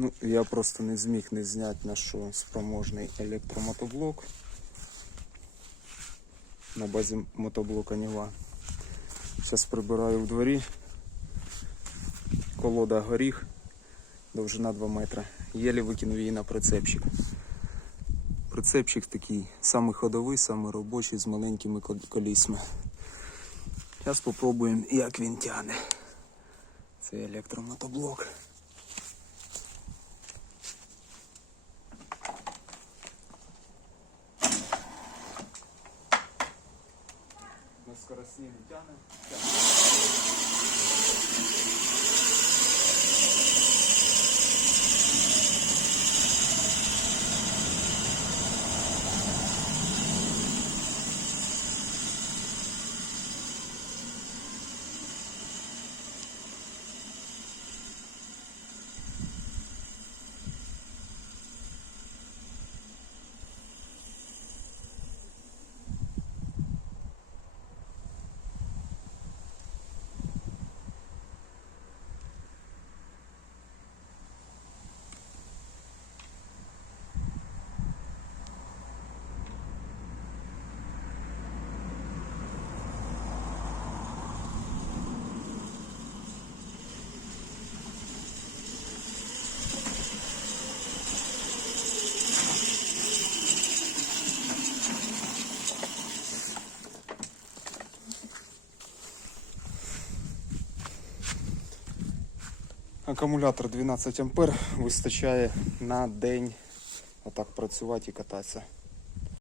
Ну, я просто не зміг не зняти на що спроможний електромотоблок на базі мотоблока Ніва. Зараз прибираю в дворі. Колода горіх, довжина 2 метри. Єлі викинув її на прицепчик. Прицепчик такий самий ходовий, самий робочий з маленькими колісами. Зараз спробуємо, як він тягне. Це електромотоблок. На скорості не тягне. Акумулятор 12 ампер вистачає на день отак працювати і кататися.